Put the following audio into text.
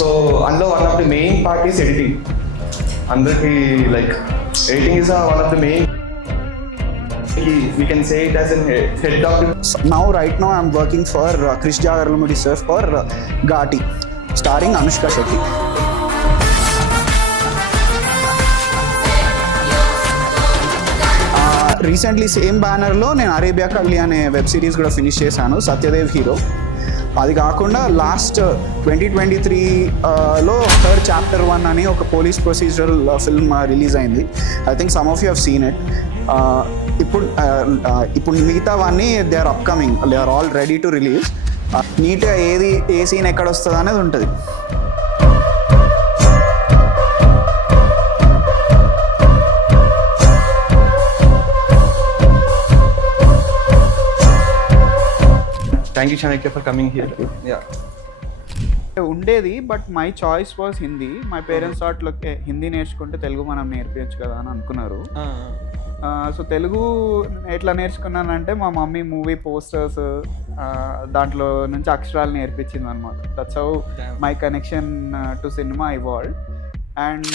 సో అందులో one of the main part is editing. అందరికి like editing is one of the main, we can say it as a head of the... Now right now I'm working for Krish Jagarlamudi sir for Ghati, starring Anushka Shetty. Recently same బ్యానర్లో నేను అరేబియా కల్లి అనే web series కూడా ఫినిష్ చేశాను, సత్యదేవ్ హీరో. అది కాకుండా లాస్ట్ 2023లో third chapter 1 అని ఒక పోలీస్ ప్రొసీజరల్ ఫిల్మ్ రిలీజ్ అయింది. I think some of you have seen it. ఇప్పుడు మిగతావన్నీ they are upcoming, they are all ready to release. నీట్గా ఏ సీన్ ఎక్కడ వస్తుంది అనేది ఉంటుంది. Thank you Chanakya for coming here. Yeah. ఉండేది, but my choice was Hindi. My parents థాట్లో హిందీ నేర్చుకుంటే తెలుగు మనం నేర్పించచ్చు కదా అని అనుకున్నారు. సో తెలుగు ఎట్లా నేర్చుకున్నానంటే మా మమ్మీ మూవీ పోస్టర్స్ దాంట్లో నుంచి అక్షరాలు నేర్పించింది అనమాట. That's how my connection to cinema evolved. And